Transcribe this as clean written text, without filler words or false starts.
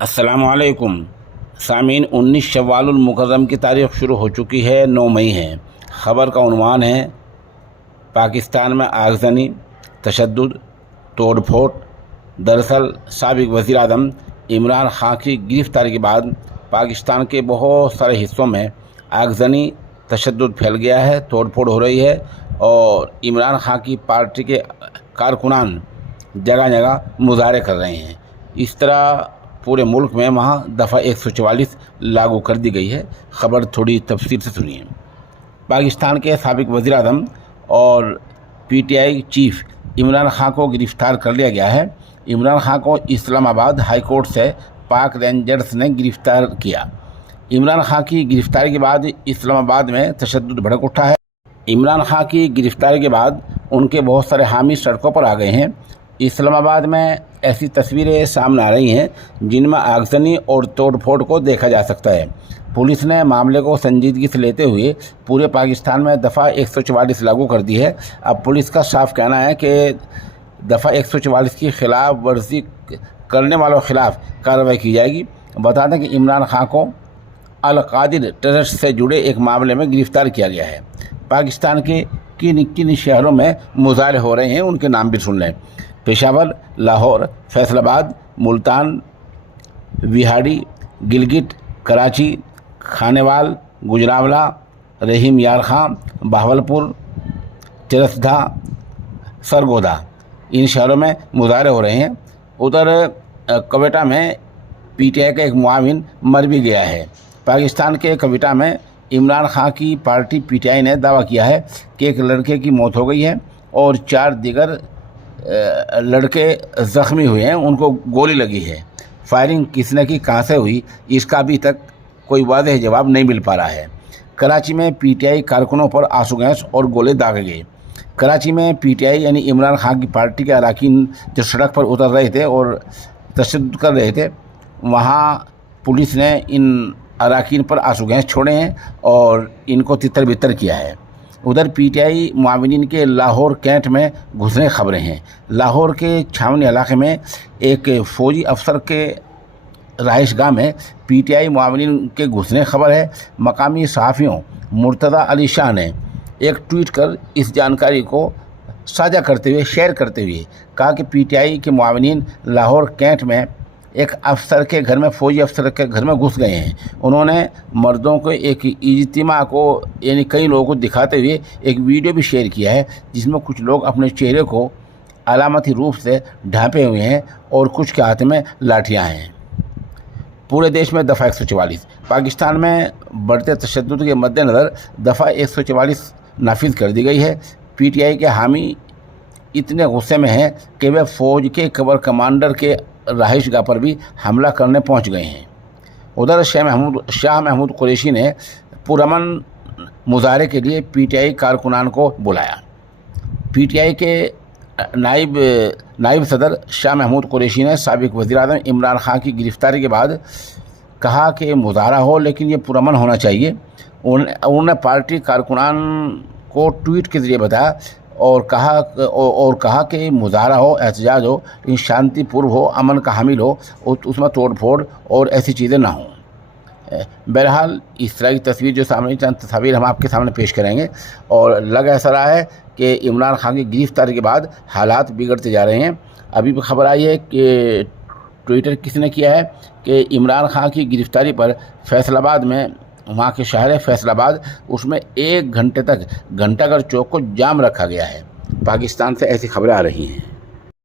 अस्सलाम वालेकुम सामीन। 19 शव्वाल मुकर्रम की तारीख़ शुरू हो चुकी है, 9 मई है। ख़बर का उन्वान है पाकिस्तान में आगजनी, तशद्दुद, तोड़ फोड़। दरअसल साबिक़ वज़ीर आज़म इमरान खान की गिरफ़्तारी के बाद पाकिस्तान के बहुत सारे हिस्सों में आगजनी, तशद्दुद फैल गया है, तोड़ फोड़ हो रही है और इमरान खान की पार्टी के कारकुनान जगह जगह मुजाहरे कर रहे हैं। इस तरह पूरे मुल्क में वहाँ दफ़ा 144 लागू कर दी गई है। ख़बर थोड़ी तफसील से सुनिए। पाकिस्तान के साबिक़ वज़ीर आज़म और PTI चीफ इमरान खान को गिरफ़्तार कर लिया गया है। इमरान खान को इस्लामाबाद हाई कोर्ट से पाक रेंजर्स ने गिरफ़्तार किया। इमरान खान की गिरफ़्तारी के बाद इस्लामाबाद में तशद्दुद भड़क उठा है। इमरान खान की गिरफ़्तारी के बाद उनके बहुत सारे हामी सड़कों पर आ गए हैं। इस्लामाबाद में ऐसी तस्वीरें सामने आ रही हैं जिनमें आगजनी और तोड़ फोड़ को देखा जा सकता है। पुलिस ने मामले को संजीदगी से लेते हुए पूरे पाकिस्तान में दफ़ा 144 लागू कर दी है। अब पुलिस का साफ कहना है कि दफ़ा 144 की खिलाफ वर्जी करने वालों के खिलाफ कार्रवाई की जाएगी। बता दें कि इमरान खान को अल कादिर ट्रस्ट से जुड़े एक मामले में गिरफ़्तार किया गया है। पाकिस्तान के किन शहरों में मुजाहरे हो रहे हैं उनके नाम भी सुन लें। पेशावर, लाहौर, फैसलाबाद, मुल्तान, विहाड़ी, गिलगित, कराची, खानेवाल, गुजरांवाला, रहीम यार खां, बहावलपुर, चरसदा, सरगोदा, इन शहरों में मुजाहरे हो रहे हैं। उधर क्वेटा में PTI का एक मुआविन मर भी गया है। पाकिस्तान के क्वेटा में इमरान खान की पार्टी PTI ने दावा किया है कि एक लड़के की मौत हो गई है और 4 दीगर लड़के ज़ख्मी हुए हैं, उनको गोली लगी है। फायरिंग किसने की, कहाँ से हुई, इसका अभी तक कोई वाज़ेह जवाब नहीं मिल पा रहा है। कराची में PTI कारकुनों पर आंसू गैस और गोले दागे गए। कराची में PTI यानी इमरान खान की पार्टी के अरकान जो सड़क पर उतर रहे थे और तशद्दुद कर रहे थे, वहाँ पुलिस ने इन अरकान पर आंसू गैस छोड़े हैं और इनको तितर बितर किया है। उधर PTI मुआविनीन के लाहौर कैंट में घुसने खबरें हैं। लाहौर के छावनी इलाके में एक फ़ौजी अफसर के रहायशगाह में PTI मुआविनीन के घुसने खबर है। मकामी सहाफ़ियों मुर्तज़ा अली शाह ने एक ट्वीट कर इस जानकारी को साझा करते हुए, शेयर करते हुए कहा कि PTI के मुआविनीन लाहौर कैंट में एक अफसर के घर में, फ़ौजी अफसर के घर में घुस गए हैं। उन्होंने मर्दों को एक इज्तिमा को यानी कई लोगों को दिखाते हुए एक वीडियो भी शेयर किया है जिसमें कुछ लोग अपने चेहरे को अलामती रूप से ढांपे हुए हैं और कुछ के हाथ में लाठियां हैं। पूरे देश में दफ़ा 144। पाकिस्तान में बढ़ते तशद्दुद के मद्देनज़र दफ़ा 144 नाफिज कर दी गई है। PTI के हामी इतने गुस्से में हैं कि वे फ़ौज के कबर कमांडर के रहायशगाह पर भी हमला करने पहुंच गए हैं। उधर शाह महमूद कुरैशी ने पुरअमन मुजाहरे के लिए PTI कारकुनान को बुलाया। PTI के नाइब सदर शाह महमूद कुरैशी ने साबिक़ वज़ीर आज़म इमरान खान की गिरफ़्तारी के बाद कहा कि मुजाहरा हो लेकिन ये पुरअमन होना चाहिए। उन्होंने पार्टी कारकुनान को ट्वीट के ज़रिए बताया और कहा कि मुजाहरा हो, एहतजाज हो, लेकिन शांतिपूर्व हो, अमन का हामिल हो, उसमें तोड़ फोड़ और ऐसी चीज़ें ना हों। बहरहाल इस तरह की तस्वीर जो सामने, चंद तस्वीर हम आपके सामने पेश करेंगे और लग ऐसा रहा है कि इमरान खान की गिरफ़्तारी के बाद हालात बिगड़ते जा रहे हैं। अभी भी खबर आई है कि ट्विटर किसने किया है कि इमरान खान की गिरफ़्तारी पर फैसलाबाद में, वहाँ के शहर है फैसलाबाद, उसमें 1 घंटे तक घंटाघर चौक को जाम रखा गया है। पाकिस्तान से ऐसी खबरें आ रही हैं।